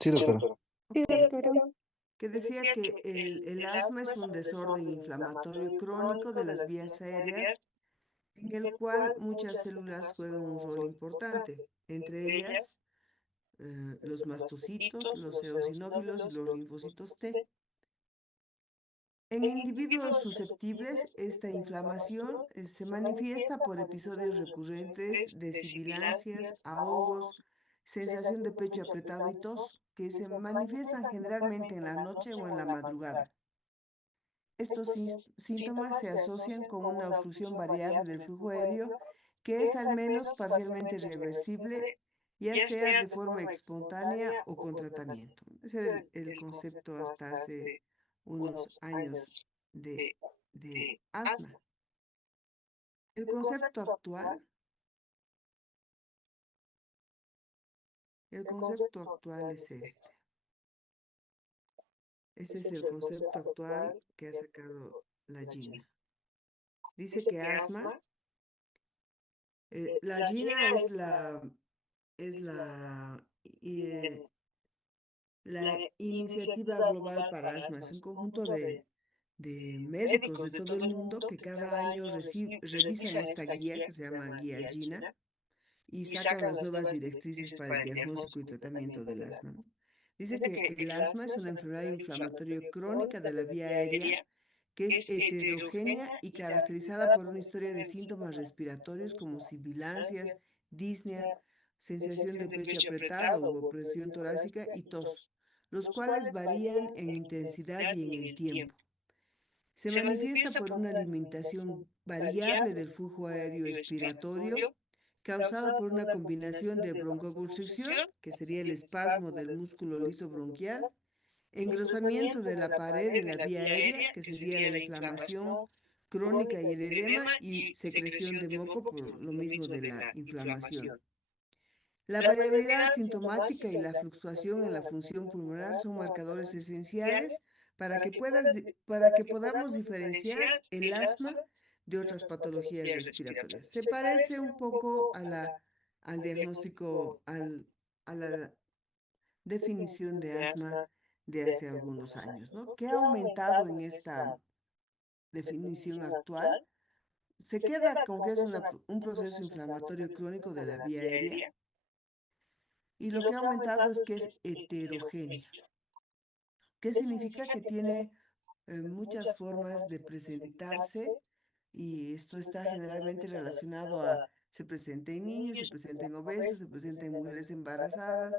Sí, doctora. Ok, Pero que decía que el asma es un desorden inflamatorio crónico de las vías aéreas en el cual muchas células juegan un rol importante, entre ellas los mastocitos, los eosinófilos y los linfocitos T. En individuos susceptibles, esta inflamación se manifiesta por episodios recurrentes de sibilancias, ahogos, sensación de pecho apretado y tos, que se manifiestan generalmente en la noche o en la madrugada. Estos síntomas se asocian con una obstrucción variable del flujo aéreo que es al menos parcialmente reversible, ya sea de forma espontánea o con tratamiento. Ese era el concepto hasta hace unos años de, de asma. El concepto actual es este. Este es el concepto actual que ha sacado la GINA. Dice que asma, la GINA es la Iniciativa Global para Asma. Es un conjunto de médicos de todo el mundo que cada año revisan esta guía que se llama Guía GINA y sacan las nuevas directrices para el diagnóstico y tratamiento del asma, ¿no? Dice que el asma es una enfermedad inflamatoria crónica de la vía aérea que es heterogénea y caracterizada por una historia de síntomas respiratorios como sibilancias, disnea, sensación de pecho apretado u opresión torácica y tos, los cuales varían en intensidad y en el tiempo. Se manifiesta por una alimentación variable del flujo aéreo expiratorio causada por una combinación de broncoconstricción, que sería el espasmo del músculo liso bronquial, engrosamiento de la pared de la vía aérea, que sería la inflamación crónica y el edema, y secreción de moco por lo mismo de la inflamación. La variabilidad sintomática y la fluctuación en la función pulmonar son marcadores esenciales para que podamos diferenciar el asma de otras patologías respiratorias. Se parece un poco al diagnóstico, a la definición de asma de hace algunos años, ¿no? ¿Qué ha aumentado en esta definición actual? Se queda con que es un proceso inflamatorio crónico de la vía aérea y lo que ha aumentado es que es heterogénea. ¿Qué significa? Que tiene muchas formas de presentarse y esto está generalmente relacionado a se presenta en niños, se presenta en obesos, se presenta en mujeres embarazadas,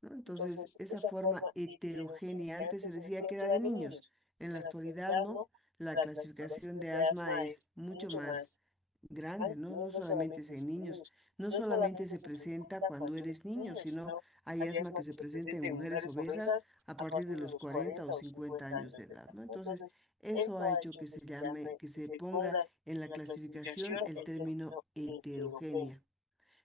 ¿no? Entonces, esa forma heterogénea, antes se decía que era de niños, en la actualidad no, la clasificación de asma es mucho más grande, ¿no? No solamente es en niños, no solamente se presenta cuando eres niño, sino hay asma que se presenta en mujeres obesas a partir de los 40 o 50 años de edad, ¿no? Entonces, eso ha hecho que se llame, que se ponga en la clasificación el término heterogénea.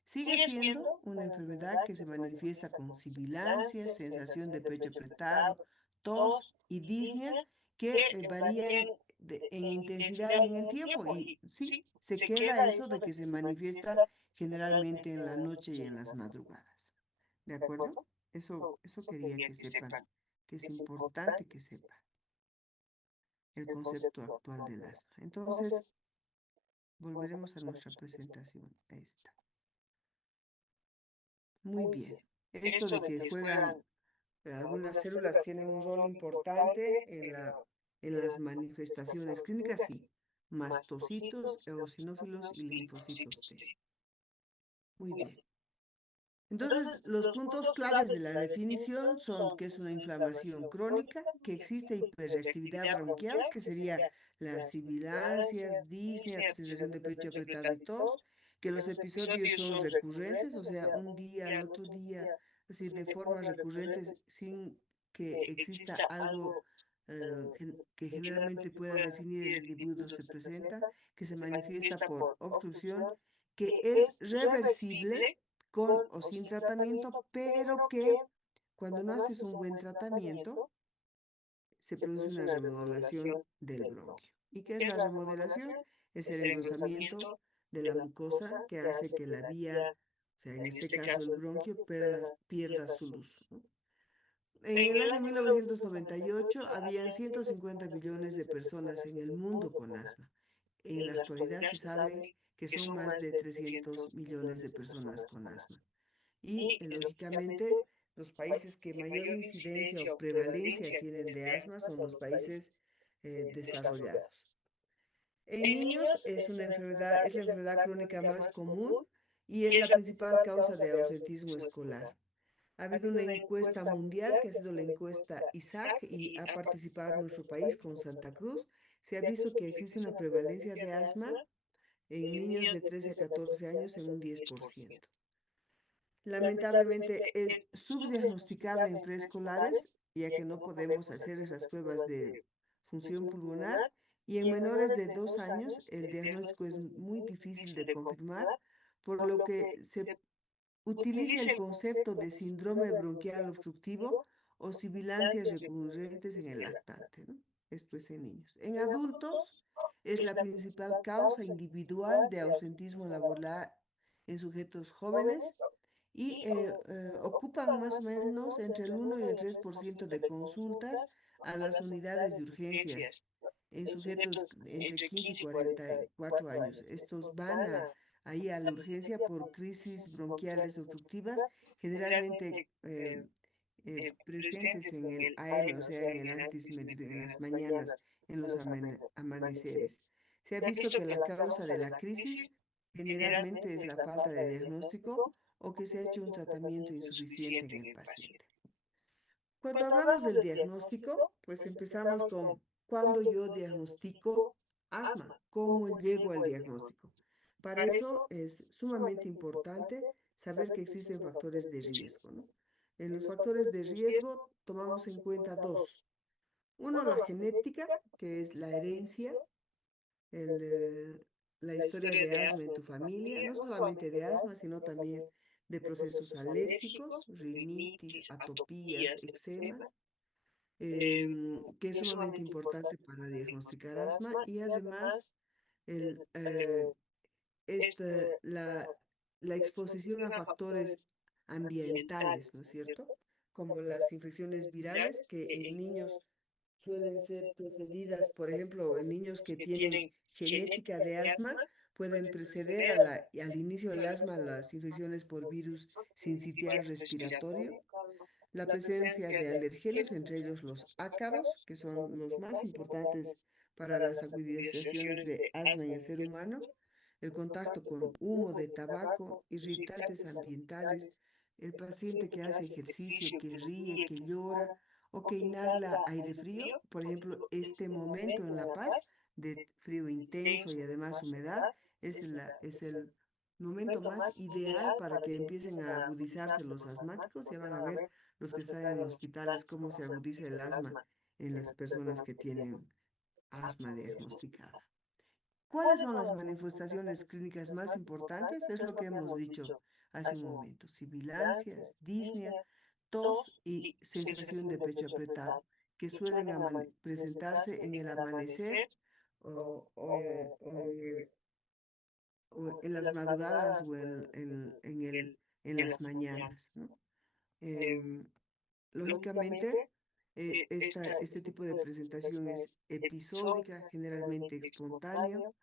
Sigue siendo una enfermedad que se manifiesta con sibilancias, sensación de pecho apretado, tos y disnea que varían en intensidad y en el tiempo. Y sí, se queda eso de que se manifiesta generalmente en la noche y en las madrugadas. ¿De acuerdo? Eso quería que sepan, que es importante que sepan el concepto actual del asma. Entonces, volveremos a nuestra presentación, a esta. Muy bien. Esto de que juegan, algunas células tienen un rol importante en las manifestaciones clínicas, sí. Mastocitos, eosinófilos y linfocitos T. Muy bien. Entonces, los puntos claves de la definición son que es una inflamación crónica, que existe hiperreactividad bronquial, que sería las sibilancias, disnea, sensación de pecho apretado y tos, que los episodios son recurrentes, o sea, un día al otro día, así de forma recurrente, sin que exista algo que generalmente pueda definir el individuo, se presenta, que se manifiesta por obstrucción, que es reversible con o sin tratamiento, pero que cuando no haces un buen tratamiento, se produce una remodelación del bronquio. ¿Y qué es la remodelación? Es el engrosamiento de la mucosa que hace que la vía, o sea, en este caso el bronquio, pierda su luz, ¿no? En el año 1998 habían 150 millones de personas en el mundo con asma. En la actualidad se sabe que son más de 300 millones de personas con asma. Y, lógicamente, los países que mayor incidencia o prevalencia tienen de asma son los países desarrollados. En niños es la enfermedad crónica más común y es la principal causa de ausentismo escolar. Ha habido una encuesta mundial que ha sido la encuesta ISAC y ha participado nuestro país con Santa Cruz. Se ha visto que existe una prevalencia de asma en niños de 13 a 14 años en un 10%. Lamentablemente es subdiagnosticada en preescolares, ya que no podemos hacer las pruebas de función pulmonar, y en menores de 2 años el diagnóstico es muy difícil de confirmar, por lo que se utiliza el concepto de síndrome bronquial obstructivo o sibilancias recurrentes en el lactante, ¿no? Esto es en niños. En adultos es la principal causa individual de ausentismo laboral en sujetos jóvenes y ocupan más o menos entre el 1 y el 3% de consultas a las unidades de urgencias en sujetos entre 15 y 44 años. Estos van ahí a la urgencia por crisis bronquiales obstructivas, generalmente presentes en el AM, o sea, en el antes meridiano, en las mañanas, en los amaneceres. Se ha visto que la causa de la crisis generalmente es la falta de diagnóstico o que se ha hecho un tratamiento insuficiente en el paciente. Cuando hablamos del diagnóstico, pues empezamos con cuando yo diagnostico asma, cómo llego al diagnóstico. Para eso es sumamente importante saber que existen factores de riesgo, ¿no? En los factores de riesgo tomamos en cuenta dos. Uno, la genética, que es la herencia, el, eh, la historia de asma en tu familia, no solamente de asma, sino también de procesos alérgicos, rinitis, atopías, eczemas, que es sumamente importante para diagnosticar asma y además el, esta, la exposición a factores ambientales, ¿no es cierto? Como las infecciones virales que en niños suelen ser precedidas, por ejemplo, en niños que tienen genética de asma, pueden preceder al inicio del asma las infecciones por virus sincitial respiratorio, la presencia de alergenos, entre ellos los ácaros, que son los más importantes para las agudizaciones de asma en el ser humano, el contacto con humo de tabaco, irritantes ambientales, el paciente que hace ejercicio, que ríe, que llora o que inhala aire frío, por ejemplo, este momento en La Paz de frío intenso y además humedad es el momento más ideal para que empiecen a agudizarse los asmáticos. Ya van a ver los que están en hospitales cómo se agudiza el asma en las personas que tienen asma diagnosticada. ¿Cuáles son las manifestaciones clínicas más importantes? Es lo que hemos dicho hace un momento: sibilancias, disnea, tos y sensación de pecho apretado, que suelen presentarse en el amanecer o en las madrugadas o en las mañanas, ¿no? Em, Lógicamente, este tipo de presentación es episódica, generalmente espontáneo,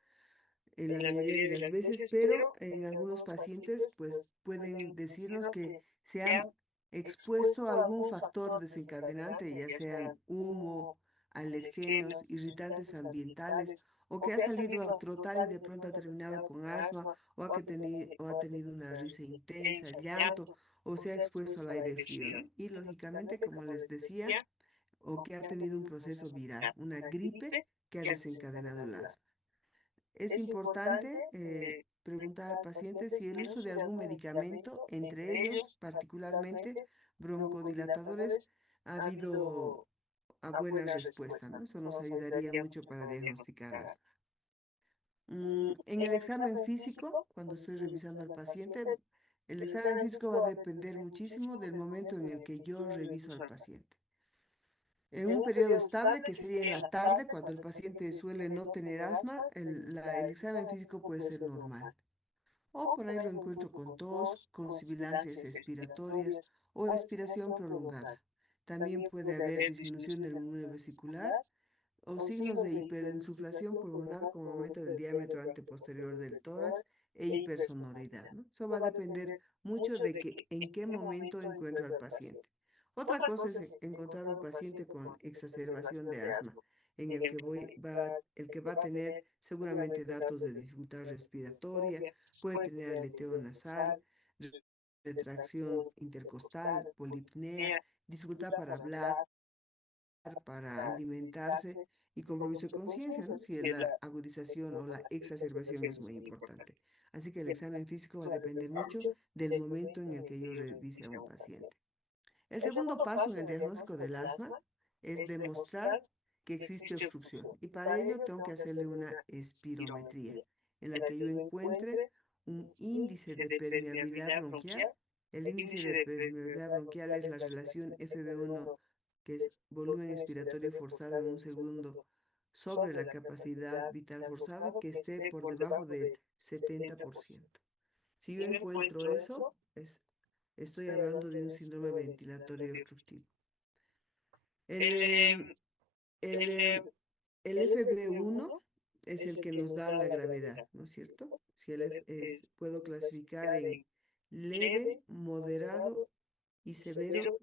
en la mayoría de las veces, pero en algunos pacientes pues pueden decirnos que se han expuesto a algún factor desencadenante, ya sean humo, alergenos, irritantes ambientales, o que ha salido a trotar y de pronto ha terminado con asma, o ha tenido una risa intensa, llanto, o se ha expuesto al aire frío, ¿no? Y lógicamente, como les decía, o que ha tenido un proceso viral, una gripe que ha desencadenado el asma. Es importante preguntar al paciente si el uso de algún medicamento, entre ellos particularmente broncodilatadores, ha habido a buena respuesta, ¿no? Eso nos ayudaría mucho para diagnosticar asma. En el examen físico, cuando estoy revisando al paciente, el examen físico va a depender muchísimo del momento en el que yo reviso al paciente. En un periodo estable, que sería en la tarde, cuando el paciente suele no tener asma, el examen físico puede ser normal. O por ahí lo encuentro con tos, con sibilancias expiratorias o expiración prolongada. También puede haber disminución del volumen vesicular o signos de hiperinsuflación pulmonar con aumento del diámetro anteposterior del tórax e hipersonoridad, ¿no? Eso va a depender mucho de en qué momento encuentro al paciente. Otra cosa es encontrar un paciente con exacerbación de asma, en el que el que va a tener seguramente datos de dificultad respiratoria, puede tener aleteo nasal, retracción intercostal, polipnea, dificultad para hablar, para alimentarse y compromiso de conciencia, ¿no? Si la agudización o la exacerbación es muy importante. Así que el examen físico va a depender mucho del momento en el que yo revise a un paciente. El segundo paso en el diagnóstico del asma es demostrar que existe obstrucción y para ello tengo que hacerle una espirometría en la que yo encuentre un índice de permeabilidad bronquial. El índice de permeabilidad bronquial es la relación FB1, que es volumen expiratorio forzado en un segundo, sobre la capacidad vital forzado, que esté por debajo del 70%. Si yo encuentro eso, estoy hablando de un síndrome ventilatorio obstructivo. El, em, el, em, el FB1 es el que nos da la gravedad, ¿no es cierto? Si puedo clasificar en leve, moderado y severo.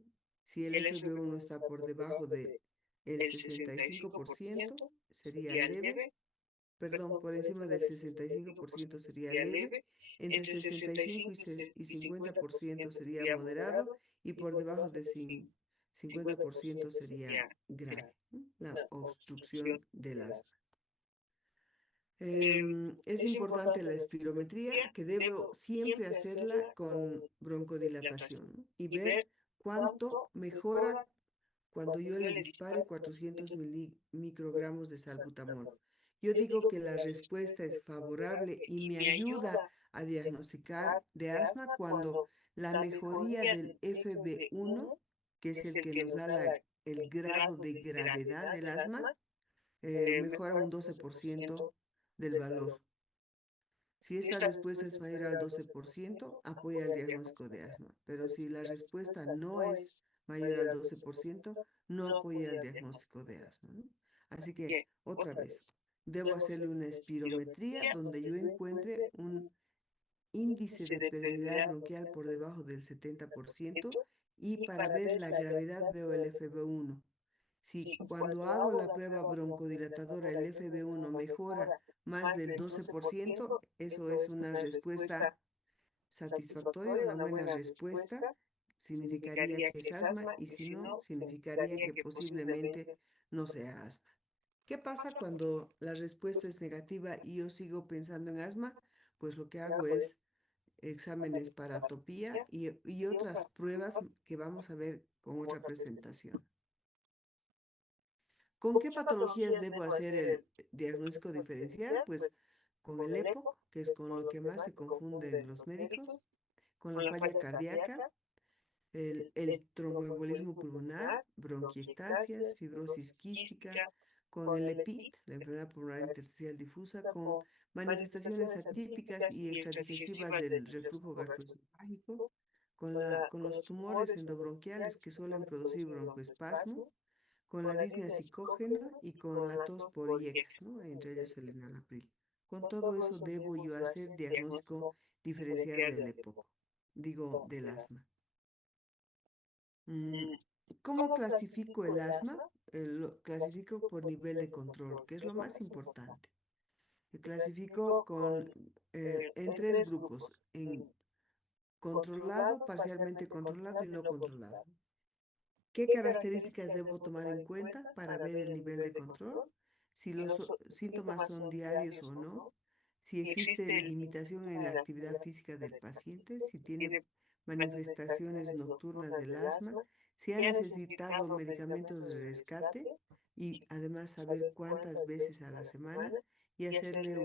Si el FB1 está por debajo del 65%, sería leve. Perdón, por encima del 65% sería leve, entre 65 y 50% sería moderado y por debajo de 50% sería grave, ¿no? La obstrucción del asma. Es importante la espirometría, que debo siempre hacerla con broncodilatación, ¿no? Y ver cuánto mejora cuando yo le dispare 400 microgramos de salbutamol. Yo digo que la respuesta es favorable y me ayuda a diagnosticar de asma cuando la mejoría del FB1, que es el que nos da el grado de gravedad del asma, mejora un 12% del valor. Si esta respuesta es mayor al 12%, apoya el diagnóstico de asma, pero si la respuesta no es mayor al 12%, no apoya el diagnóstico de asma, ¿no? Así que, otra vez, debo hacerle una espirometría donde yo encuentre un índice de permeabilidad bronquial por debajo del 70% y para ver la gravedad veo el FB1. Si cuando hago la prueba broncodilatadora el FB1 mejora más del 12%, eso es una respuesta satisfactoria, una buena respuesta, significaría que es asma y si no, significaría que posiblemente no sea asma. ¿Qué pasa cuando la respuesta es negativa y yo sigo pensando en asma? Pues lo que hago es exámenes para atopía y otras pruebas que vamos a ver con otra presentación. ¿Con qué patologías debo hacer el diagnóstico diferencial? Pues con el EPOC, que es con lo que más se confunden los médicos, con la falla cardíaca, el tromboembolismo pulmonar, bronquiectasias, fibrosis quística, con el EPIT, la enfermedad pulmonar intersticial difusa, con manifestaciones atípicas y extradigestivas del reflujo gastroesofágico, con los tumores endobronquiales que suelen producir broncoespasmo, con la disnea psicógena y con la tos por IECAS, ¿no? Entre ellos el enalapril. Con todo eso debo yo hacer diagnóstico diferencial del EPOC, digo, del asma. Mm, ¿Cómo clasifico el asma? Lo clasifico por nivel de control, que es lo más importante. Lo clasifico en tres grupos, en controlado, parcialmente controlado y no controlado. ¿Qué características debo tomar en cuenta para ver el nivel de control? Si los síntomas son diarios o no, si existe limitación en la actividad física del paciente, si tiene manifestaciones nocturnas del asma, si ha necesitado medicamentos de rescate y además saber cuántas veces a la semana y hacerle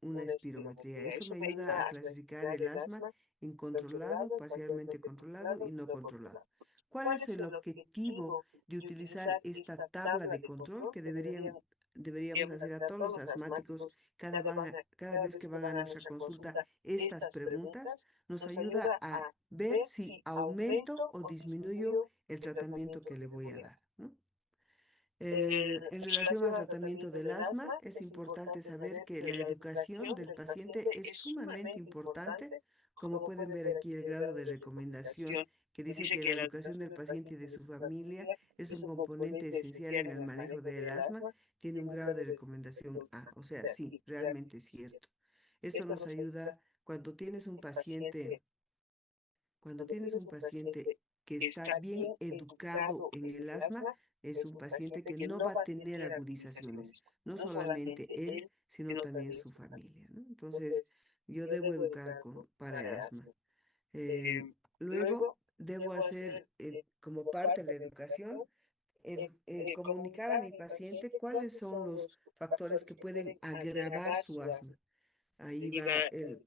una espirometría. Eso me ayuda a clasificar el asma en controlado, parcialmente controlado y no controlado. ¿Cuál es el objetivo de utilizar esta tabla de control que deberían deberíamos hacer a todos los asmáticos cada vez que van a nuestra consulta estas preguntas, nos ayuda a ver si aumento o disminuyo el tratamiento que le voy a dar, ¿no? En relación al tratamiento del asma, es importante saber que la educación del paciente es sumamente importante. Como pueden ver aquí el grado de recomendación que dice que la educación del paciente y de su familia es un componente esencial en el manejo del asma, tiene un grado de recomendación A. O sea, sí, realmente es cierto. Esto nos ayuda cuando tienes un paciente cuando tienes un paciente que está bien educado en el asma, es un paciente que no va a tener agudizaciones, no solamente él, sino también su familia, ¿no? Entonces, yo debo educar para asma. Luego, debo hacer, como parte de la educación, comunicar a mi paciente cuáles son los factores que pueden agravar su asma. Ahí va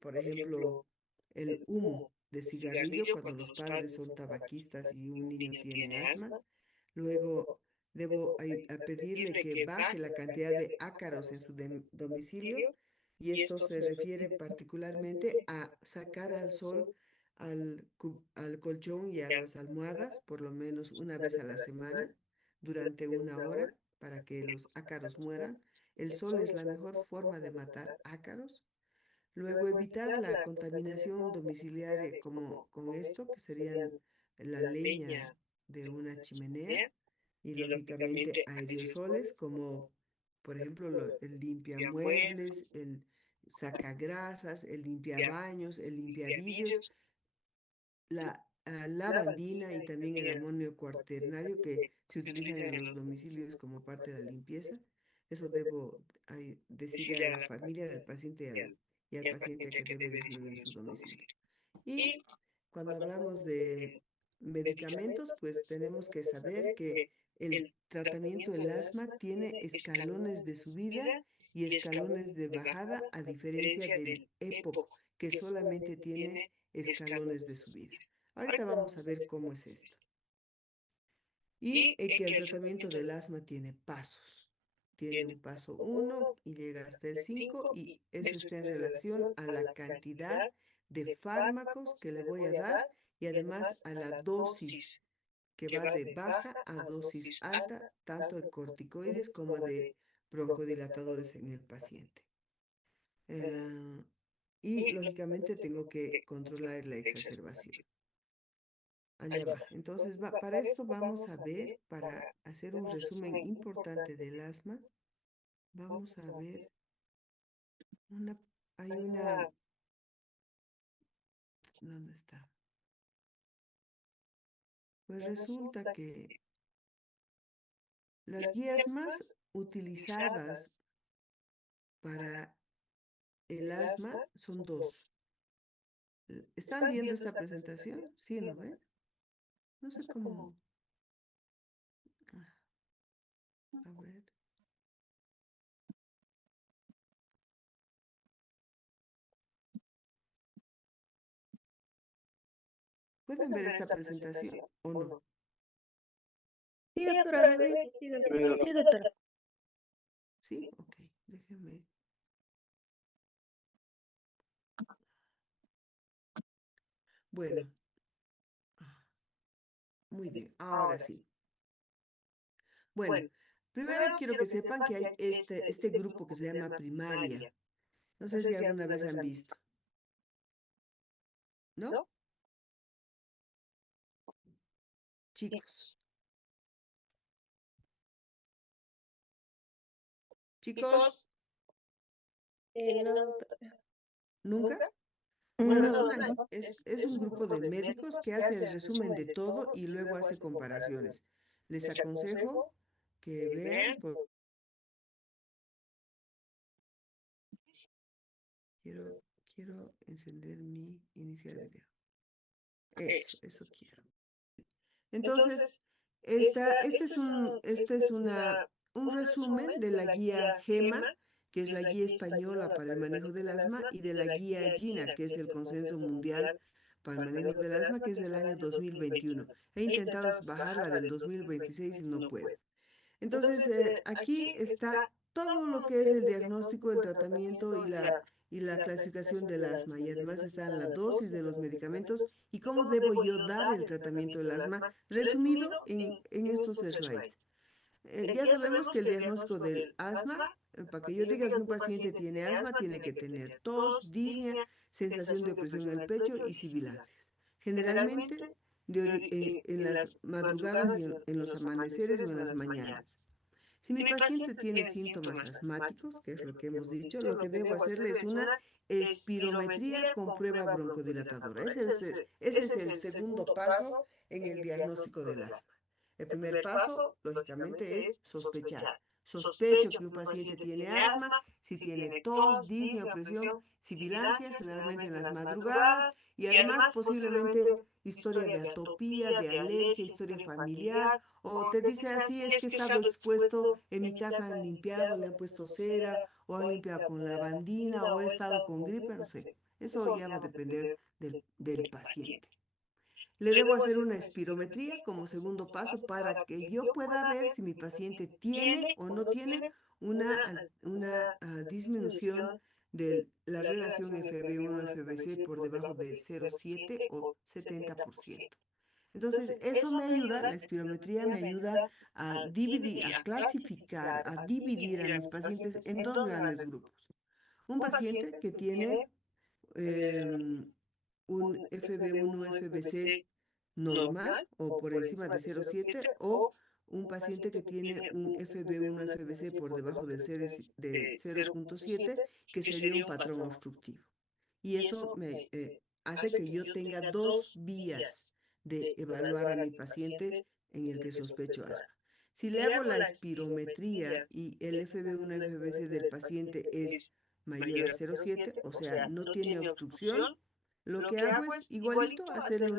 por ejemplo, el humo de cigarrillo cuando los padres son tabaquistas y un niño tiene asma. Luego debo a pedirle que baje la cantidad de ácaros en su domicilio y esto se refiere particularmente a sacar al sol al colchón y a las almohadas por lo menos una vez a la semana durante una hora para que los ácaros mueran. El sol es la mejor forma de matar ácaros. Luego, evitar la contaminación domiciliaria como con esto, que serían la leña de una chimenea y lógicamente aerosoles como por ejemplo el limpiamuebles, el sacagrasas, el limpiabaños, el limpiavidrios, la lavandina y también el amonio cuaternario que se utilizan en los domicilios como parte de la limpieza. Eso debo decirle a la familia del paciente y al paciente que debe disminuir en su domicilio. Y cuando hablamos de medicamentos, pues tenemos que saber que el tratamiento del asma tiene escalones de subida y escalones de bajada, a diferencia del EPOC, que solamente tiene escalones de subida. Ahorita vamos a ver cómo es esto. Y que el tratamiento del asma tiene pasos. Tiene un paso 1 y llega hasta el 5 y eso está en relación a la cantidad de fármacos que le voy a dar y además a la dosis que va de baja a dosis alta, tanto de corticoides como de broncodilatadores en el paciente. Y lógicamente tengo que controlar la exacerbación. Allá va. Entonces, para esto vamos a ver, para hacer un resumen importante del asma, vamos a ver hay una, ¿dónde está? Pues resulta que las guías más utilizadas para el asma son dos. ¿Están viendo esta presentación? Sí, ¿no ven? No sé cómo. A ver. ¿Pueden ver esta presentación o no? Sí, doctora, debe. Sí, doctora. Sí, doctora. Sí, ok. Déjenme. Bueno. Muy bien, ahora sí. Bueno, primero quiero que sepan que hay este grupo que se llama primaria. No sé si alguna vez han visto, ¿no? Chicos. Chicos, No, doctora. ¿nunca? Bueno, No, doctora. es un grupo de médicos que hace el resumen de todo y luego hace comparaciones. Les aconsejo que vean, quiero encender iniciar video. Eso quiero. Entonces, este es un resumen de la guía GEMA, que es la guía española para el manejo del asma, y de la guía GINA, que es el consenso mundial para el manejo del asma, que es del año 2021. He intentado bajar la del 2026 y no puedo. Entonces, aquí está todo lo que es el diagnóstico, el tratamiento y la clasificación del asma. Y además están la dosis de los medicamentos y cómo debo yo dar el tratamiento del asma, resumido en estos slides. Ya sabemos que el diagnóstico del asma, para que yo diga que un paciente tiene asma, tiene que tener tos, disnea, sensación de opresión en el pecho y sibilancias. Generalmente en las madrugadas y en los amaneceres o en las mañanas. Si mi paciente tiene síntomas asmáticos, que es lo que hemos dicho, lo que debo hacerle es una espirometría con prueba broncodilatadora. Ese es el segundo paso en el diagnóstico del asma. El primer paso, lógicamente, es sospechar. Sospecho que un paciente tiene asma, si tiene tos, disnea, opresión, sibilancias, generalmente en las madrugadas, y además posiblemente historia de atopía, de alergia, historia familiar, o te dice así, es que he estado expuesto, en mi casa han limpiado, le han puesto cera, o han limpiado con lavandina, o he estado con gripe, no sé. Eso ya va a depender del paciente. Le debo hacer una espirometría como segundo paso para que yo pueda ver si mi paciente tiene o no tiene una disminución de la relación FB1-FBC por debajo de 0,7 o 70%. Entonces, eso me ayuda, la espirometría me ayuda a dividir, a clasificar, a dividir a mis pacientes en dos grandes grupos. Un paciente que tiene em, un FB1-FBC normal o por encima de 0,7 o un paciente que tiene un FB1-FBC por debajo del de 0,7 que sería un patrón obstructivo. Y eso me hace que yo tenga dos vías de evaluar a mi paciente en el que sospecho asma. Si le hago la espirometría y el FB1-FBC del paciente es mayor a 0,7, o sea, no tiene obstrucción, lo que hago es igualito hacerle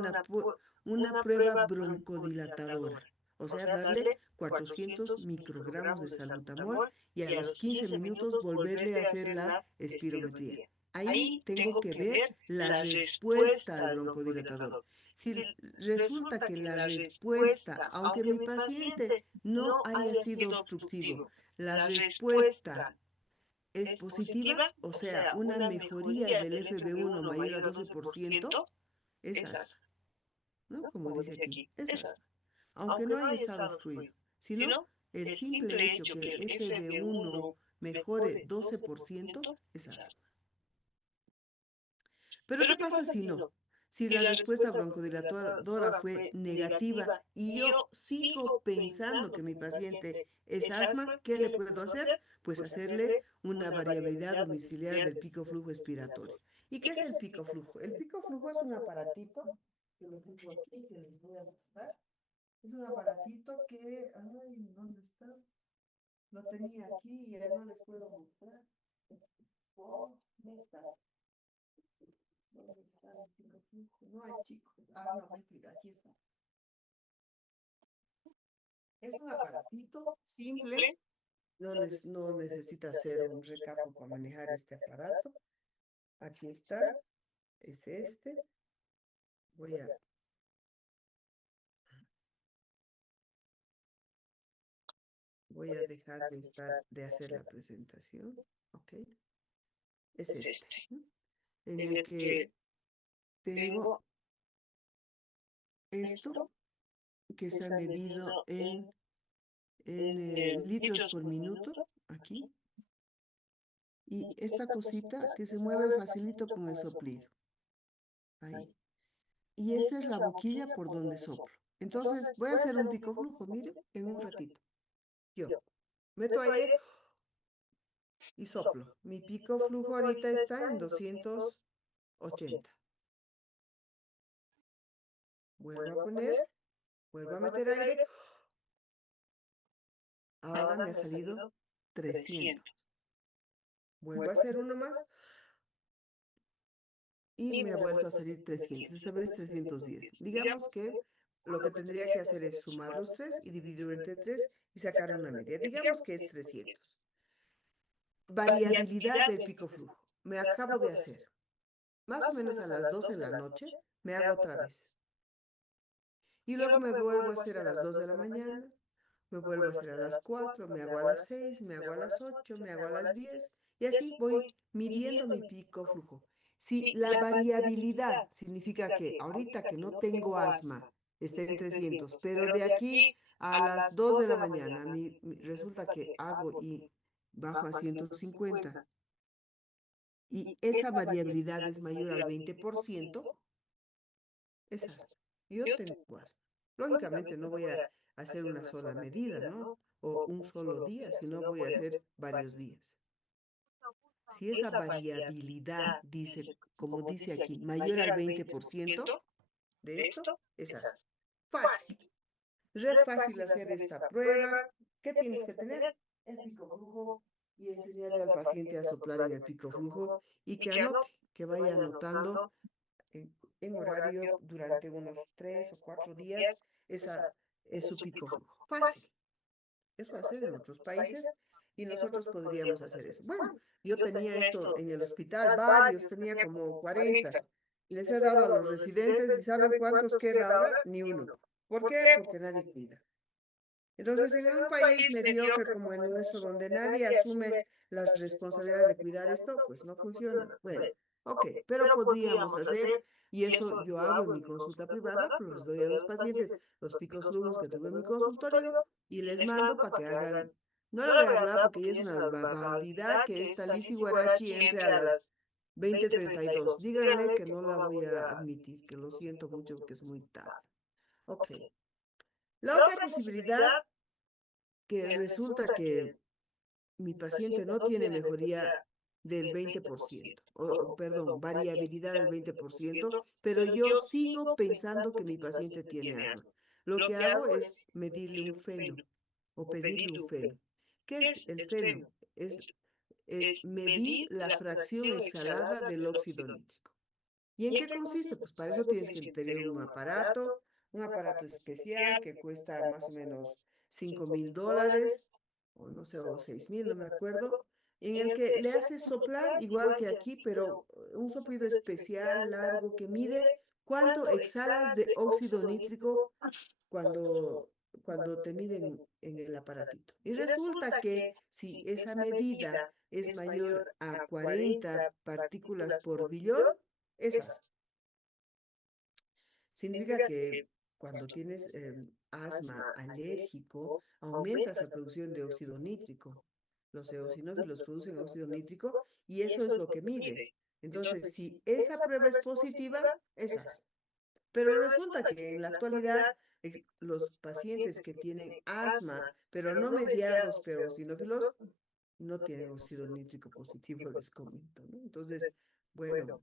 una prueba broncodilatadora, o sea, darle 400 microgramos de salbutamol y a los 15 minutos volverle a hacer la espirometría. Ahí tengo que ver la respuesta al broncodilatador. Si resulta que la respuesta, aunque mi paciente no haya sido obstructivo, la respuesta es positiva, o sea, una mejoría del FB1 mayor a 12%, es asma, ¿no? Como dice aquí, es asma. Aunque no haya estado obstruido, sino el simple hecho que el FB1 mejore 12% es asma. Pero ¿qué pasa si no? Si la respuesta broncodilatadora fue negativa y yo sigo pensando que mi paciente es asma, ¿qué le puedo hacer? Pues hacerle una variabilidad domiciliar del pico flujo expiratorio. ¿Y qué es el pico flujo? El pico flujo es un aparatito que lo tengo aquí, que les voy a mostrar. Es un aparatito que, ay, ¿dónde está? Lo tenía aquí y ya no les puedo mostrar. Oh, ¿dónde está? ¿Dónde está el pico flujo? No hay chico. Ah, no, mentira, aquí está. Es un aparatito simple, no necesita hacer un recapo para manejar este aparato. Aquí está, es este. Voy a, voy a dejar de hacer la presentación. Ok, es este, ¿no? En el que tengo esto que está medido en litros por minuto, aquí. Y esta cosita que se mueve facilito con el soplido. Ahí. Y esta es la boquilla por donde soplo. Entonces voy a hacer un pico flujo, mire, en un ratito. Yo meto aire y soplo. Mi pico flujo ahorita está en 280. Vuelvo a poner, vuelvo a meter aire. Ahora me ha salido 300. Vuelvo a hacer uno más y me ha vuelto a salir 300. Esta vez 310. Digamos que lo que tendría que hacer es sumar los 3 y dividirlo entre 3 y sacar una media. Digamos que es 300. Variabilidad del pico flujo. Me acabo de hacer. Más o menos a las 12 de la noche me hago otra vez. Y luego me vuelvo a hacer a las 2 de la mañana, me vuelvo a hacer a las 4, me hago a las 6, me hago a las 8, me hago a las 10 y así voy midiendo mi pico flujo. Si la variabilidad significa que ahorita que no tengo asma está en 300, pero de aquí a las 2 de la mañana resulta que hago y bajo a 150 y esa variabilidad es mayor al 20%, es asma. Yo tengo asma. Lógicamente no voy a hacer una sola medida, ¿no? O un solo día, sino voy a hacer varios días. Si esa variabilidad dice, como dice aquí, mayor al 20% de esto, es asma. Fácil. Re fácil hacer esta prueba. ¿Qué tienes que tener? El pico flujo y enseñarle al paciente a soplar en el pico flujo y que anote, que vaya anotando en, en horario durante unos 3 o 4 días, esa es su pico flujo. Fácil. Eso hacen en otros países y nosotros podríamos hacer eso. Bueno, yo tenía esto en el hospital, varios, tenía como 40. Les he dado a los residentes y ¿saben cuántos queda ahora? Ni uno. ¿Por qué? Porque nadie cuida. Entonces, en un país mediocre como el nuestro, donde nadie asume la responsabilidad de cuidar esto, pues no funciona. Bueno, ok, pero podríamos hacer, y eso yo hago en mi consulta privada, pues les doy a los pacientes los picos flujos que tengo en mi consultorio y les mando para que hagan, no le voy a hablar porque ya es una barbaridad que esta Lizzie Guarachi entre a las 20:32. Díganle que no la voy a admitir, que lo siento mucho porque es muy tarde. Ok. La otra posibilidad que resulta que mi paciente no tiene mejoría del 20%, perdón, variabilidad del 20%, pero yo sigo pensando que mi paciente tiene asma. Lo que hago es medirle un feno o pedirle un feno. ¿Qué es el feno? Es medir la fracción exhalada del óxido nítrico. ¿Y en qué consiste? Pues para eso tienes que tener un aparato especial que cuesta más o menos $5,000, o no sé, o 6,000, no me acuerdo, en el que le haces soplar igual que aquí, pero un soplido especial, largo, que mide cuánto exhalas de óxido nítrico cuando, cuando te miden en el aparatito. Y resulta que si esa medida es mayor a 40 partículas por billón, es asma. Significa que cuando tienes asma alérgico, aumentas la producción de óxido nítrico. Los eosinófilos producen óxido nítrico y eso es lo que mide. Entonces, si esa prueba es positiva, es asma. Pero resulta que en la actualidad los pacientes que tienen asma, pero no mediados por eosinófilos, no tienen óxido nítrico positivo, les comento, ¿no? Entonces, bueno,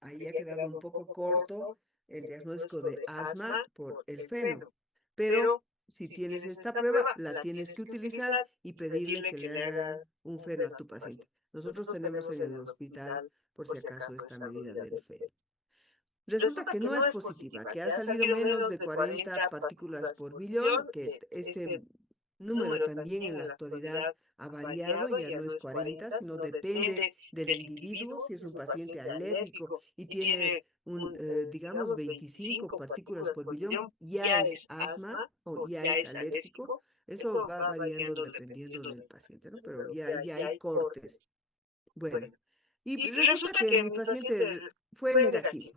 ahí ha quedado un poco corto el diagnóstico de asma por el feno, pero si tienes esta prueba, la tienes que utilizar y pedirle que le haga un feno a tu paciente. Nosotros tenemos en el hospital, por si acaso, esta medida del feno. Resulta que no es positiva, que ha salido menos de 40 partículas por billón, que este número también en la actualidad ha variado, ya no es 40, sino depende del individuo. Si es un paciente alérgico y tiene digamos, 25 partículas por billón, ya es asma o ya es alérgico. Eso va variando dependiendo del paciente, ¿no? Pero ya hay cortes. Bueno, y resulta que mi paciente fue negativo.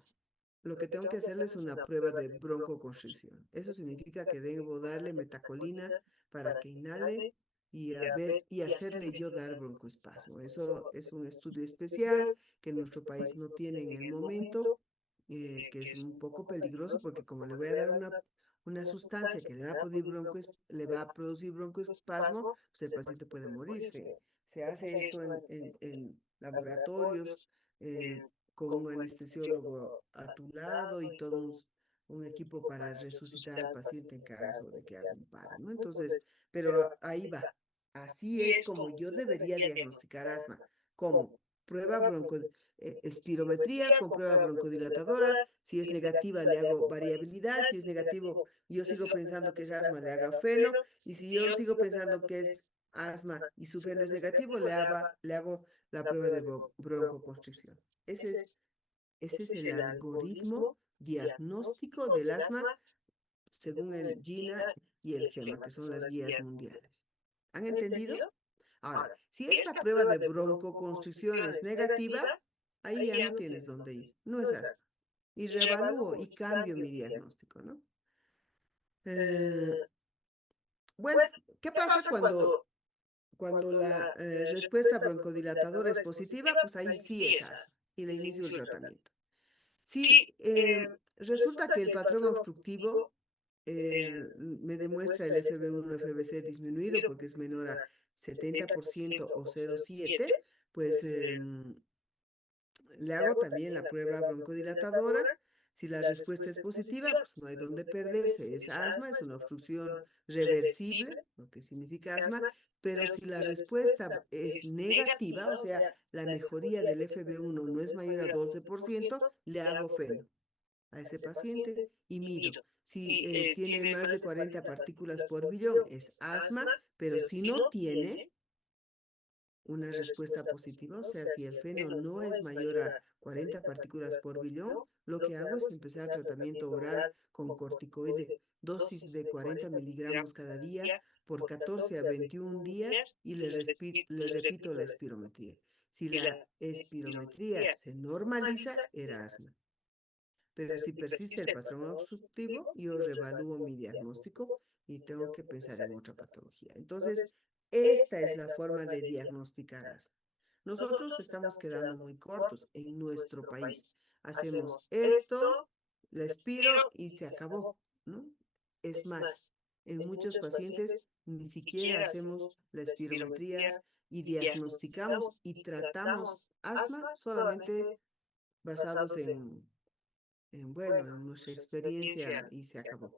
Lo que tengo que hacerle es una prueba de broncoconstricción. Eso significa que debo darle metacolina para que inhale y, y hacerle yo dar broncoespasmo. Eso es un estudio especial que en nuestro país no tiene en el momento, que es un poco peligroso porque como le voy a dar una sustancia que le va a producir broncoespasmo, pues el paciente puede morirse. Se hace esto en laboratorios, con un anestesiólogo a tu lado y todo un equipo para resucitar al paciente en caso de que haga un paro, ¿no? Entonces, pero ahí va. Así es como yo debería diagnosticar asma. ¿Cómo? Prueba espirometría con prueba broncodilatadora. Si es negativa, le hago variabilidad. Si es negativo, yo sigo pensando que es asma, le hago feno. Y si yo sigo pensando que es asma y su feno es negativo, le hago la prueba de broncoconstricción. Ese es el algoritmo diagnóstico del asma según el GINA y el GEMA, que son las guías mundiales. ¿Han entendido? Ahora, si esta prueba de broncoconstricción es negativa, ahí ya no tienes dónde ir, no es asma. Y reevalúo y cambio mi diagnóstico, ¿no? Eh, bueno, ¿qué pasa cuando la respuesta broncodilatadora es positiva? Pues ahí sí es asma y le inicio el tratamiento. Si resulta que el patrón obstructivo me demuestra el FB1, FBC disminuido porque es menor a 70% o 0,7, pues le hago también la prueba broncodilatadora. Si la respuesta es positiva, pues no hay dónde perderse. Es asma, es una obstrucción reversible, lo que significa asma, pero si la respuesta es negativa, o sea, la mejoría del FB1 no es mayor a 12%, le hago feno a ese paciente y mido. Si tiene más de 40 partículas por billón, es asma, pero si no tiene una respuesta positiva, o sea, si el feno no es mayor a 40 partículas por billón, lo que hago es empezar tratamiento oral con corticoide, dosis de 40 miligramos cada día por 14 a 21 días y le repito la espirometría. Si la espirometría se normaliza, era asma. Pero si persiste el patrón obstructivo, yo revalúo mi diagnóstico y tengo que pensar en otra patología. Entonces, esta es la forma de diagnosticar asma. Nosotros estamos quedando muy cortos en nuestro país. Hacemos esto, la expiro y se acabó, ¿no? Es más, en muchos pacientes ni siquiera hacemos la espirometría y diagnosticamos y tratamos asma solamente basados en nuestra experiencia y se acabó.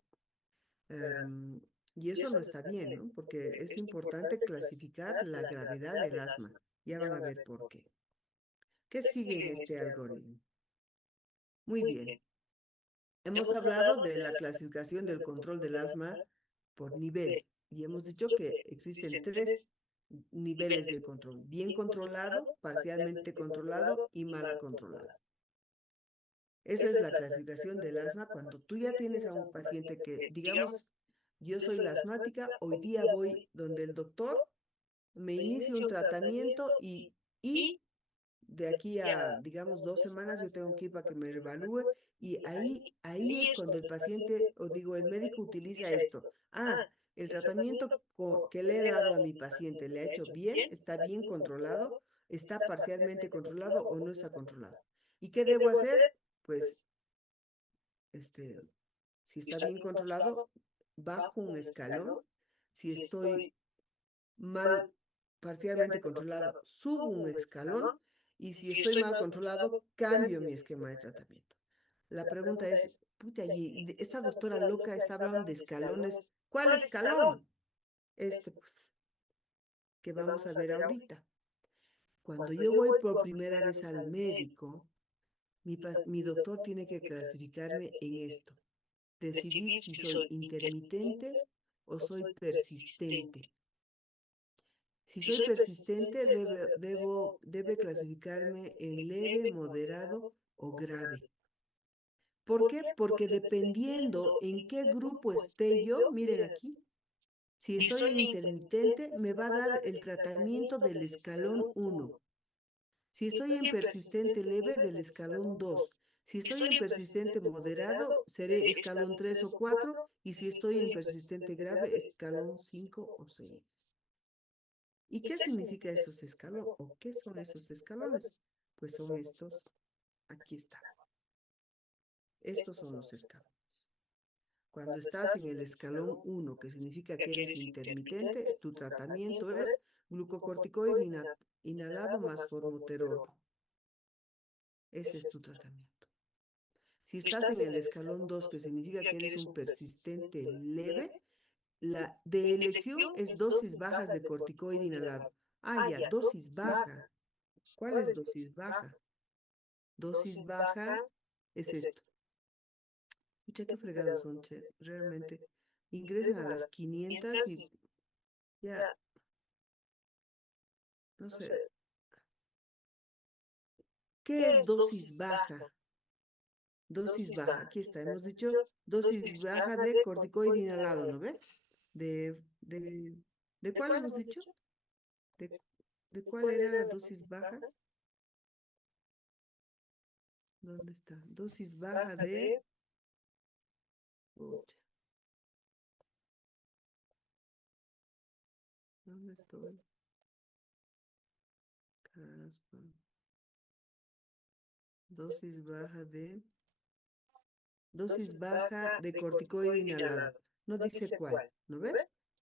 Em, y eso no está bien, ¿no? Porque es importante clasificar la gravedad del asma. Ya van a ver por qué. ¿Qué sigue en este algoritmo? Muy bien. Hemos hablado de la clasificación del control del asma por nivel y hemos dicho que existen tres niveles de control: bien controlado, parcialmente controlado y mal controlado. Esa es la clasificación del asma cuando tú ya tienes a un paciente que, digamos, yo soy la asmática, hoy día voy donde el doctor, me inicia un tratamiento y de aquí a, digamos, 2 semanas yo tengo que ir para que me revalúe y ahí es cuando el paciente, o digo, el médico utiliza esto. El tratamiento que le he dado a mi paciente le ha hecho bien, está bien controlado, está parcialmente controlado o no está controlado. ¿Y qué debo hacer? Pues este, si está bien controlado, bajo un escalón. Si estoy mal, parcialmente controlado, subo un escalón. Y si estoy mal controlado, cambio mi esquema de tratamiento. La pregunta es, puta, y esta doctora loca está hablando de escalones. ¿Cuál escalón? Pues, que vamos a ver ahorita. Cuando yo voy por primera vez al médico, mi doctor tiene que clasificarme en esto: decidir si soy intermitente o soy persistente. Si soy persistente, debe clasificarme en leve, moderado o grave. ¿Por qué? Porque dependiendo en qué grupo esté yo, miren aquí, si estoy en intermitente, me va a dar el tratamiento del escalón 1. Si estoy en persistente leve, del escalón 2. Si estoy en persistente moderado, seré escalón 3 o 4. Y si estoy en persistente grave, escalón 5 o 6. ¿Y qué significa esos escalones? ¿O qué son esos escalones? Pues son estos, aquí están. Estos son los escalones. Cuando estás en el escalón 1, que significa que eres intermitente, tu tratamiento es glucocorticoide inhalado más formoterol. Ese es tu tratamiento. Si estás en el escalón 2, que significa que eres un persistente leve, la de elección es dosis bajas de corticoide inhalado. Ya, dosis baja. ¿Cuál es dosis baja? Dosis baja es esto. Mucha qué fregados son, che, realmente. Ingresen a las 500 y ya, no sé. ¿Qué es dosis baja? Dosis baja, aquí está, hemos dicho dosis baja de corticoide inhalado, ¿no ve? ¿De, de, de cuál hemos dicho? ¿De, de cuál era la dosis baja? ¿Dónde está? Dosis baja de... Pucha, ¿dónde estoy? Caraspa. Dosis baja de... Dosis baja de corticoide inhalado. No dice cuál, ¿no ves?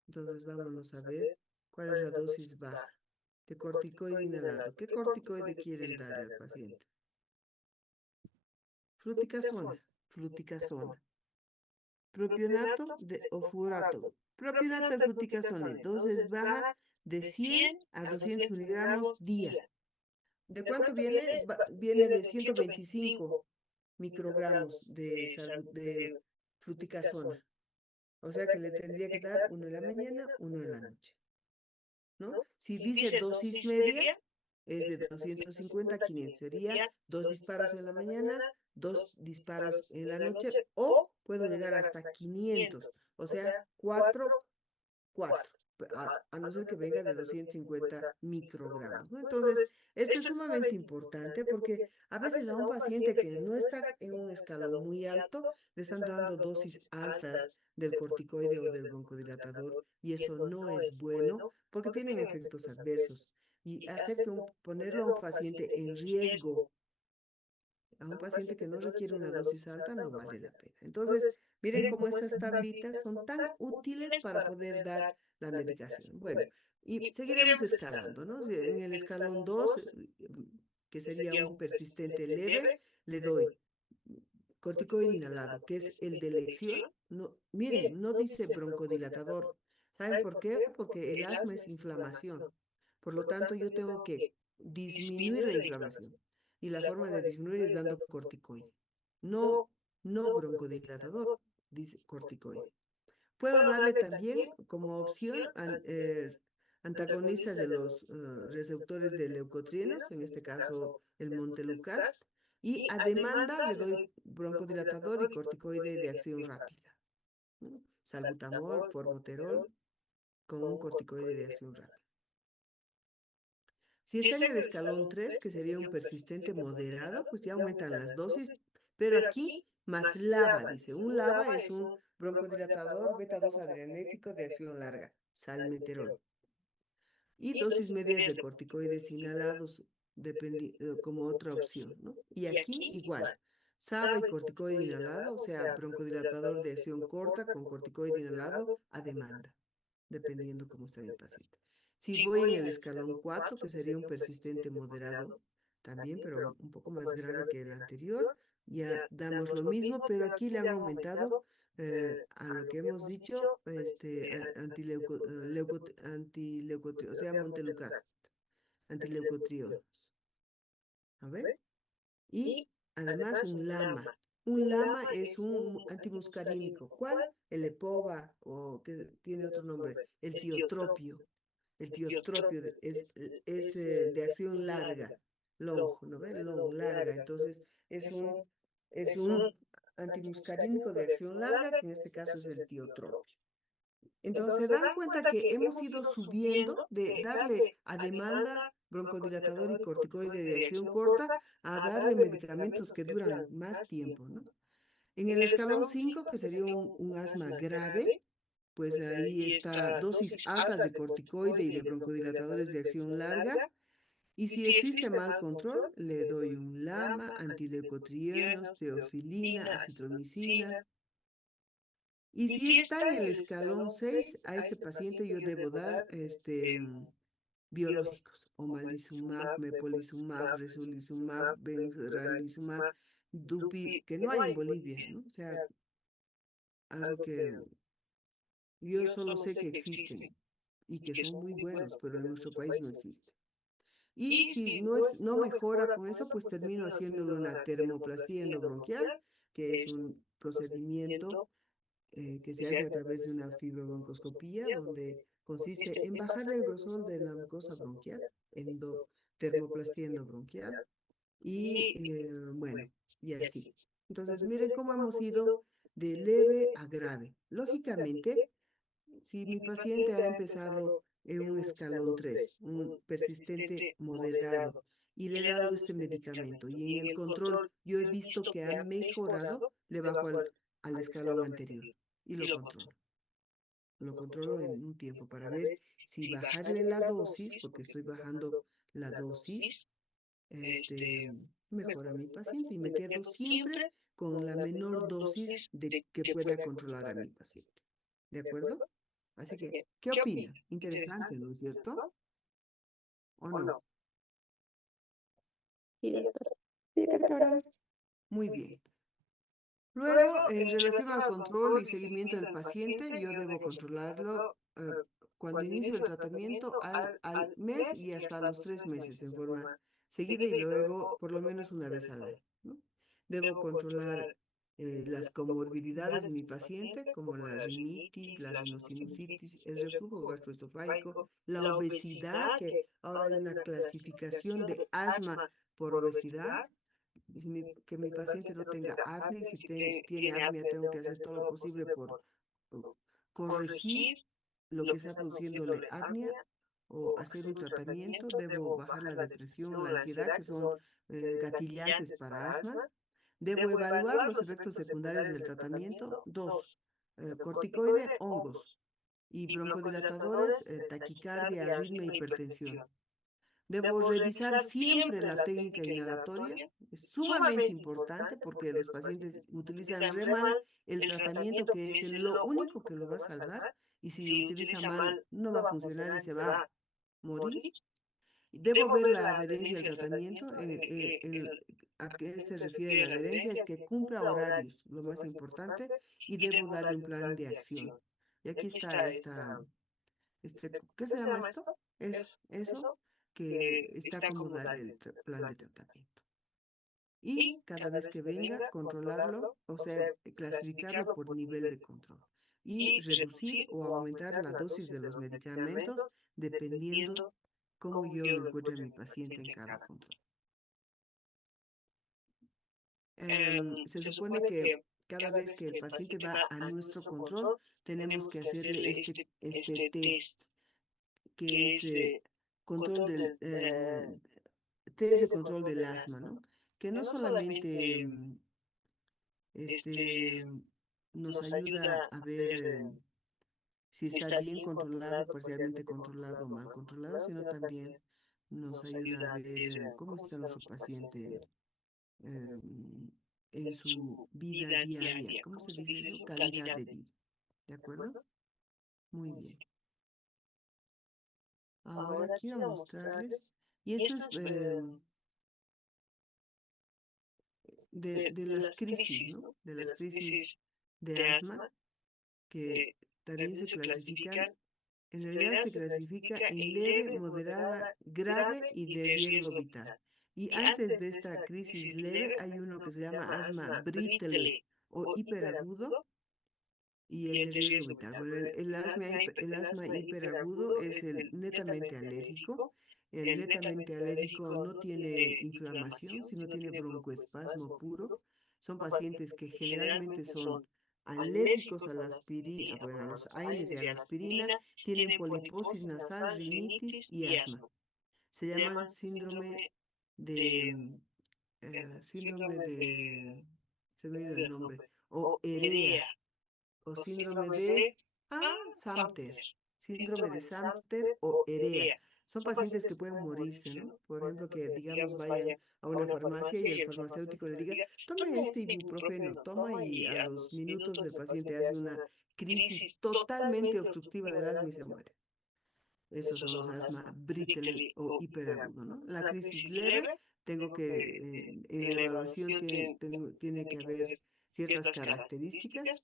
Entonces vámonos a ver cuál es la dosis baja de corticoide inhalado. ¿Qué corticoide quieren darle al paciente? Fluticasona, fluticasona. Propionato o furato. Propionato de fluticasona, dosis baja de 100 a 200 miligramos día. ¿De cuánto viene? Viene de 125 microgramos de fluticasona. O sea que le tendría que dar uno en la mañana, uno en la noche, ¿no? Si dice dosis media, es de 250 a 500. Sería 2 disparos en la mañana, 2 disparos en la noche, o puedo llegar hasta 500, o sea, 4 a no ser que venga de 250 microgramos, ¿no? Entonces, esto es sumamente importante porque a veces a un paciente que no está en un escalón muy alto, le están dando dosis altas del corticoide o del broncodilatador y eso no es bueno porque tienen efectos adversos y hacer que ponerlo a un paciente en riesgo, a un paciente que no requiere una dosis alta, no vale la pena. Entonces, miren cómo estas tablitas son tan útiles para poder dar la medicación. Bueno, y seguiremos escalando, ¿no? En el escalón 2, que sería un persistente leve, le doy corticoide inhalado, que es el de elección. No, miren, no dice broncodilatador. ¿Saben por qué? Porque el asma es inflamación. Por lo tanto, yo tengo que disminuir la inflamación. Y la forma de disminuir es dando corticoide. No, no broncodilatador, dice corticoide. Puedo darle también como opción antagonistas de los receptores de leucotrienos, en este caso el montelukast, y a demanda le doy broncodilatador y corticoide de acción rápida, ¿no? Salbutamol, formoterol, con un corticoide de acción rápida. Si está en el escalón 3, que sería un persistente moderado, pues ya aumentan las dosis, pero aquí más LABA, dice. Un LABA es un broncodilatador beta-2 adrenérgico de acción larga, salmeterol. Y dosis medias de corticoides inhalados como otra opción, ¿no? Y aquí igual, SABA y corticoide inhalado, o sea, broncodilatador de acción corta con corticoide inhalado a demanda, dependiendo cómo está mi paciente. Si voy en el escalón 4, que sería un persistente moderado, también, pero un poco más grave que el anterior, ya damos lo mismo, pero aquí le han aumentado a lo que hemos dicho, o sea, montelukast, antileucotriones. A ver, y además un LAMA. Un LAMA es un antimuscarínico. ¿Cuál? El EPOVA, o que tiene otro nombre, el tiotropio. El tiotropio es de acción larga, long, ¿no ve? Long, larga. Entonces, es un antimuscarínico de acción larga, que en este caso es el tiotropio. Entonces, se dan cuenta que hemos ido subiendo de darle a demanda broncodilatador y corticoide de acción corta a darle medicamentos que duran más tiempo, ¿no? En el escalón 5, que sería un asma grave, pues ahí está dosis altas de corticoide y de broncodilatadores de acción larga. Y si existe mal control, le doy un LAMA, antileucotrienos, teofilina, acitromicina. Y si está en el escalón 6, a este paciente yo debo dar biológicos, omalizumab, mepolizumab, resulizumab, benzralizumab, dupi, que no hay en Bolivia, ¿no? O sea, algo que yo solo sé que existen y que son muy buenos, pero en nuestro país no existe. Y si no mejora con eso, pues termino haciéndole una termoplastía endobronquial, que es un procedimiento que se hace a través de una fibrobroncoscopía, donde consiste en bajarle el grosor de la mucosa bronquial, termoplastía endobronquial, y bueno, y así. Entonces, miren cómo hemos ido de leve a grave. Lógicamente, si mi paciente ha empezado en un escalón 3, un persistente moderado, y le he dado este medicamento y en el control yo he visto que ha mejorado, le bajo al escalón anterior y lo controlo. Lo controlo en un tiempo para ver si bajarle la dosis, porque estoy bajando la dosis, este, mejora a mi paciente y me quedo siempre con la menor dosis de que pueda controlar a mi paciente. ¿De acuerdo? Así que, ¿qué opina? Interesante, ¿no es cierto? ¿O no? Sí, doctora. Sí, doctora. Muy bien. Luego, en relación al control y seguimiento del paciente, yo debo controlarlo cuando inicio el tratamiento al mes y hasta los 3 meses en forma seguida y luego por lo menos una vez al año, ¿no? Debo controlar las comorbilidades de mi paciente, como la rinitis, la rinosinusitis, el reflujo gastroesofágico, la obesidad, que ahora hay una clasificación de asma por obesidad, que mi paciente no tenga apnea y si tiene apnea tengo que hacer todo lo posible por uh, corregir lo que está produciéndole apnea o hacer un tratamiento. Debo bajar la depresión, la ansiedad, que son gatillantes para asma. Debo evaluar los efectos secundarios del tratamiento. Dos, corticoide, hongos y broncodilatadores, taquicardia, arritmia, hipertensión. Debo revisar siempre la técnica inhalatoria. Es sumamente importante porque los pacientes utilizan re mal el tratamiento, que es lo único que lo va a salvar, y si utiliza mal no va a funcionar y se va a morir. Debo ver la adherencia al tratamiento. ¿A qué se refiere la adherencia? Es que cumpla horarios, lo más importante, y debo darle un plan de acción. Y aquí está ¿qué se llama esto? Eso que está como darle el plan de tratamiento. Y cada vez que venga, controlarlo, o sea, clasificarlo por nivel de control. Y reducir o aumentar la dosis de los medicamentos dependiendo cómo yo lo encuentre a mi paciente en cada control. Se supone que cada vez que el paciente va a nuestro control, tenemos que hacerle este test, que es control test de control del asma, ¿no? Que no solamente este, nos ayuda a ver si está bien controlado, parcialmente controlado o mal controlado, sino también nos ayuda a ver cómo está nuestro paciente eh, en su vida diaria. ¿Cómo se dice eso? Calidad de vida. ¿De acuerdo? Muy bien. Ahora quiero mostrarles, y esto es de las crisis, ¿no? De las crisis de asma, que también se clasifican, en realidad se clasifica en leve, moderada, grave y de riesgo vital. Y antes de esta crisis leve hay uno que se llama asma brittle o hiperagudo, y el de riesgo vital. Bueno, el asma hiperagudo es el netamente alérgico. El netamente alérgico no tiene inflamación, sino tiene broncoespasmo puro. Son pacientes que generalmente son alérgicos a la aspirina, bueno, a los AINES y a la aspirina, tienen poliposis nasal, rinitis y asma. Se llaman de, síndrome de, se me ha ido el nombre, o EREA, o síndrome de Samter, síndrome de Samter o EREA. Son pacientes que pueden morirse, ¿no? Por ejemplo, que digamos vayan a una farmacia y el farmacéutico le diga, tome este ibuprofeno, toma, y a los minutos el paciente hace una crisis totalmente obstructiva del asma y se muere. Esos son los asma brittle o hiperagudo, ¿no? La crisis leve, tengo que, en la evaluación tiene que haber ciertas características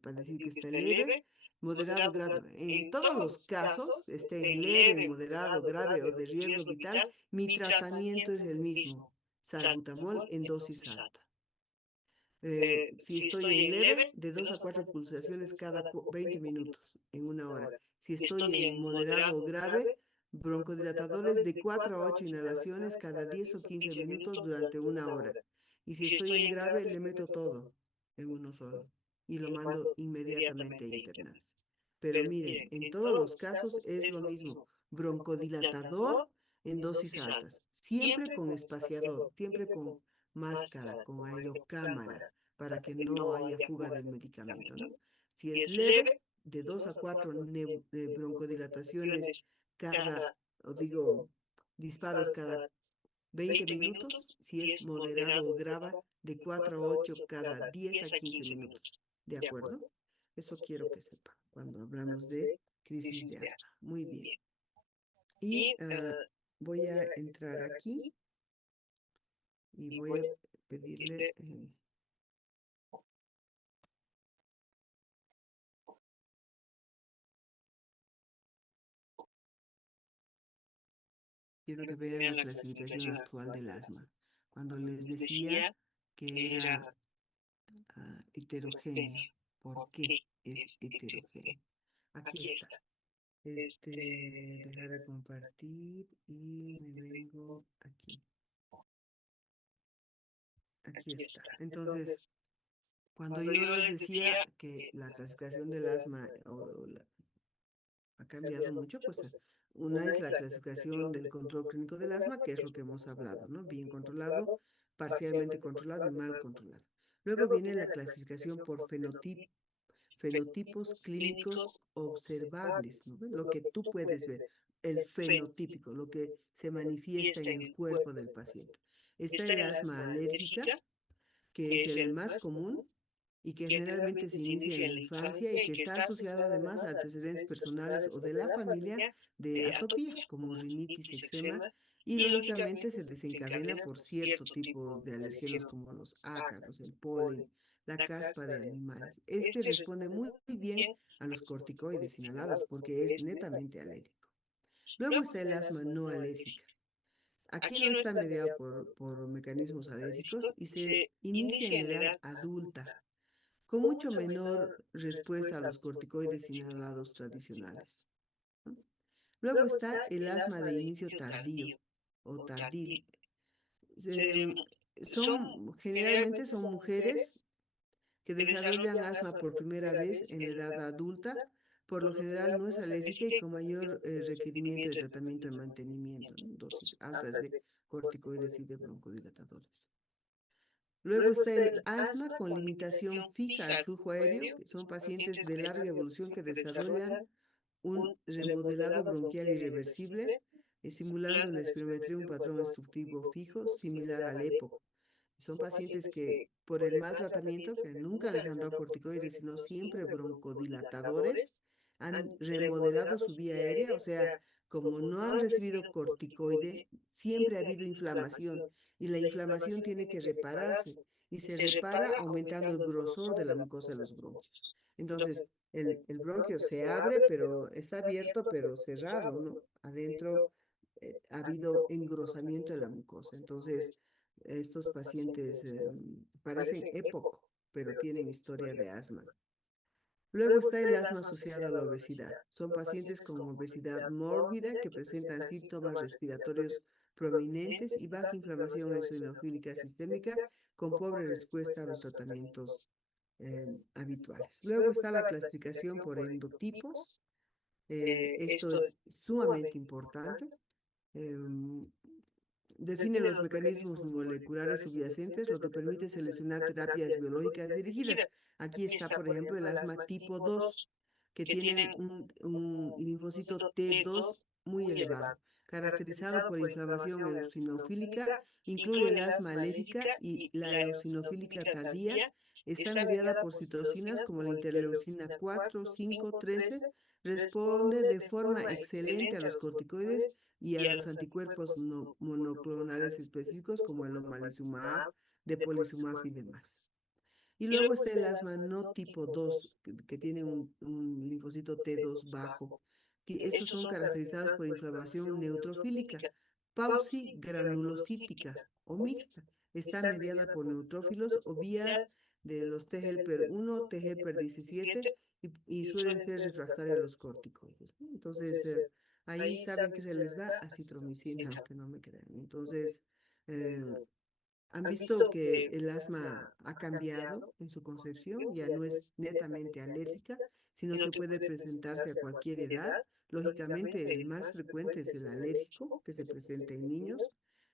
para decir que está leve, moderado, grave. En todos los casos, esté en leve, en moderado, grave o de riesgo vital, mi tratamiento es el mismo, salbutamol en dosis alta. Si estoy en leve, de 2 a 4 pulsaciones cada 20 minutos, en una hora. Si estoy en moderado o grave, broncodilatadores de 4 a 8 inhalaciones cada 10 o 15 minutos durante una hora. Y si estoy en grave, le meto todo en uno solo y lo mando inmediatamente a internar. pero miren, en todos los casos es lo mismo, broncodilatador en dosis altas, siempre con espaciador, siempre con máscara, con aerocámara, para que no haya fuga del medicamento, ¿no? Si es leve, de 2 a 4 broncodilataciones cada, o digo, disparos cada 20 minutos, si es moderado o grave, de 4 a 8 cada 10 a 15 minutos. ¿De acuerdo? Eso quiero que sepa cuando hablamos de crisis de asma. Muy bien. Y voy a entrar aquí y voy a pedirle, quiero que vean la clasificación actual del asma. Cuando les decía que era heterogéneo, ¿por qué es heterogéneo? Aquí está. Dejar de compartir y me vengo aquí. Aquí está. Entonces, cuando yo les decía que la clasificación del asma ha cambiado mucho, pues una es la clasificación del control clínico del asma, que es lo que hemos hablado, ¿no? Bien controlado, parcialmente controlado y mal controlado. Luego viene la clasificación por fenotipos clínicos observables, ¿no? Lo que tú puedes ver, el fenotípico, lo que se manifiesta en el cuerpo del paciente. Está el asma alérgica, que es el más común y que generalmente se inicia en la infancia y que está asociado además a antecedentes personales o de la familia de atopía, como rinitis, eczema, y lógicamente se desencadena por cierto tipo de alergenos como los ácaros, el polen, la caspa de animales. Este responde muy bien a los corticoides inhalados porque es netamente alérgico. Luego está el asma no alérgica. Aquí no está mediado por mecanismos alérgicos y se inicia en la edad adulta, con mucho menor respuesta a los corticoides inhalados tradicionales, ¿no? Luego está el asma de inicio tardío o tardil. Em, Generalmente son mujeres que desarrollan asma por primera vez en la edad adulta. Por lo general no es alérgica y con mayor requerimiento de tratamiento de mantenimiento, ¿no? Dosis altas de corticoides y de broncodilatadores. Luego está el asma con limitación fija al flujo aéreo, que son pacientes de larga evolución que desarrollan un remodelado bronquial irreversible, simulando en la espirometría un patrón obstructivo fijo similar al EPOC. Son pacientes que por el mal tratamiento, que nunca les han dado corticoides, sino siempre broncodilatadores, han remodelado su vía aérea, o sea, como no han recibido corticoide, siempre ha habido inflamación y la inflamación tiene que repararse y se repara aumentando el grosor de la mucosa de los bronquios. Entonces, el bronquio se abre, pero está abierto, pero cerrado, ¿no? Adentro ha habido engrosamiento de la mucosa. Entonces, estos pacientes parecen EPOC, pero tienen historia de asma. Luego está el asma asociado a la obesidad. Son pacientes con obesidad mórbida que presentan síntomas respiratorios prominentes y baja inflamación eosinofílica sistémica con pobre respuesta a los tratamientos habituales. Luego está la clasificación por endotipos. Esto es sumamente importante. em, Define los mecanismos moleculares subyacentes, lo que permite seleccionar terapias biológicas dirigidas. Aquí está, por ejemplo, el asma tipo 2, que tienen un linfocito T2 muy elevado, caracterizado por inflamación eosinofílica, incluye el asma alérgica y la eosinofílica tardía. Está mediada por citocinas como la interleucina 4, 5, 13. Responde de forma excelente a los corticoides y a los anticuerpos monoclonales específicos como el omalizumab, depolizumab y demás. Y luego está el asma no tipo 2, que tiene un linfocito T2 bajo. Estos son caracterizados por inflamación neutrofílica, pausigranulocítica o mixta. Está mediada por neutrófilos o vías de los T helper 1, T helper 17 y suelen ser refractarios a los corticoides, ¿no? Entonces, ahí saben que se les da acitromicina, aunque no me crean. Entonces, eh, Han visto que el asma ha cambiado en su concepción, ya no es netamente alérgica, sino que puede presentarse a cualquier edad. Lógicamente, el más frecuente es el alérgico, que se presenta en niños,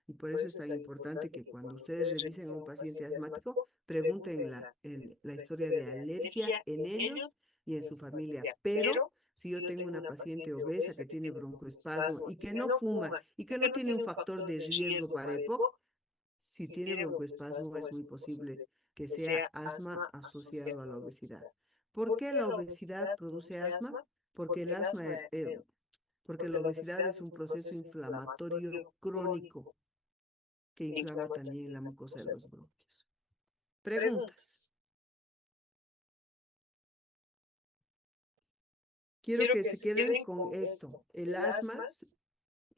y por eso es tan importante que cuando ustedes revisen a un paciente asmático, pregunten la historia de alergia en ellos y en su familia. Pero si yo tengo una paciente obesa que tiene broncoespasmo y que no fuma y que no tiene un factor de riesgo para EPOC, si tiene broncoespasmo es muy posible que sea asma asociado a la obesidad. ¿Por qué la obesidad produce asma? Porque el asma, porque la obesidad es un proceso inflamatorio crónico que inflama también la mucosa de los bronquios. Preguntas. Quiero que se queden con esto. El asma,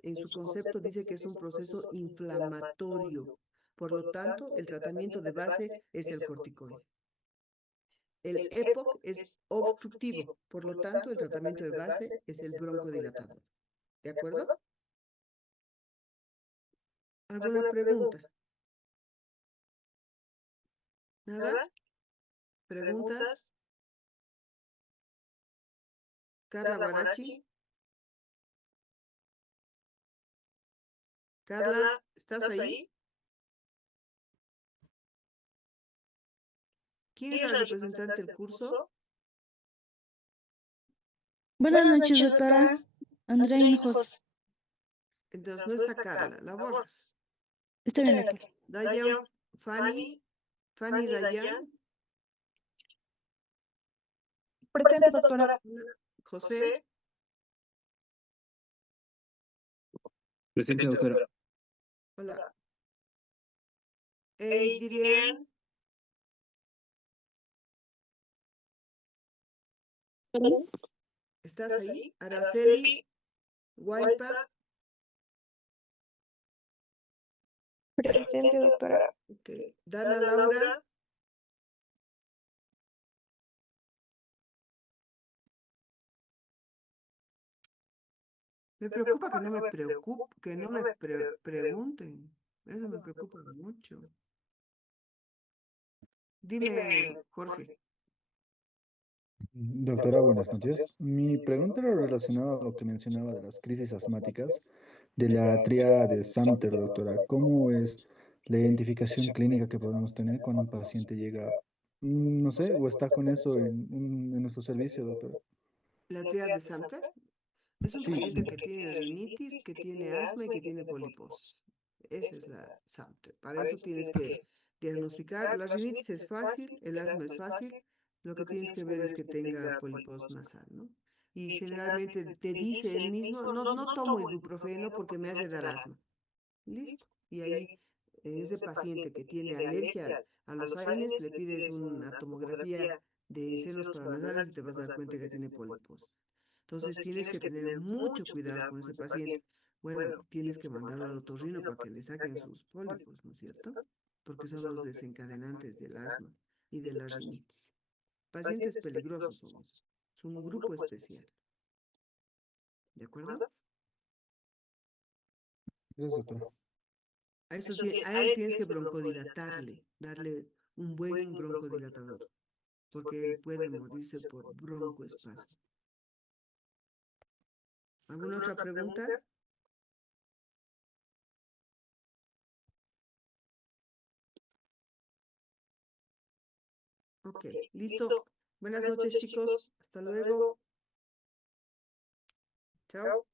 en su concepto, dice que es un proceso inflamatorio. Por lo tanto, el tratamiento de base es el corticoide. El EPOC es obstructivo, por lo tanto, el tratamiento de base es el broncodilatador. ¿De acuerdo? ¿Alguna pregunta? ¿Nada? ¿Preguntas? Carla Guarachi. Carla, ¿estás ahí? ¿Quién es la representante del curso? Buenas noches, doctora. Andrea Hinojosa. Entonces no está Carla, la borras. Está bien, doctor. Dayan, Fanny Dayan, Presente, doctora. José, Presente, doctora. hola. Adrián, ¿estás ahí? Araceli, Guaypa, Presente, doctora. ok. Dana Laura, me preocupa que no me pregunten. Eso me preocupa mucho. Dime, Jorge. Doctora, buenas noches. Mi pregunta era relacionada a lo que mencionaba de las crisis asmáticas, de la tríada de Samter, doctora. ¿Cómo es la identificación clínica que podemos tener cuando un paciente llega, no sé, o está con eso en nuestro servicio, doctora? La tríada de Samter es un Sí, paciente que tiene rinitis, que tiene asma y que tiene poliposis. Esa es la Samter. Para eso tienes que diagnosticar. La rinitis es fácil, el asma es fácil. Lo que tienes que ver es que tenga poliposis nasal, ¿no? Y generalmente te dice él mismo, no tomo ibuprofeno porque me hace dar asma. Listo. Y ahí, en ese paciente que tiene alergia a los AINES, le pides una tomografía de senos paranasales y te vas a dar cuenta que tiene pólipos. Entonces tienes que tener mucho cuidado con ese paciente. Bueno, tienes que mandarlo al otorrino para que le saquen sus pólipos, ¿no es cierto? Porque son los desencadenantes del asma y de la rinitis. Pacientes peligrosos son esos. Es un grupo especial. ¿De acuerdo? gracias, doctora. A él tienes que broncodilatarle, darle un buen broncodilatador, porque él puede morirse por broncoespasmo. ¿Alguna otra pregunta? Ok, listo. Buenas noches, chicos. Hasta luego. Chao.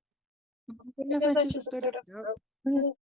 Buenas noches, doctora. Chao.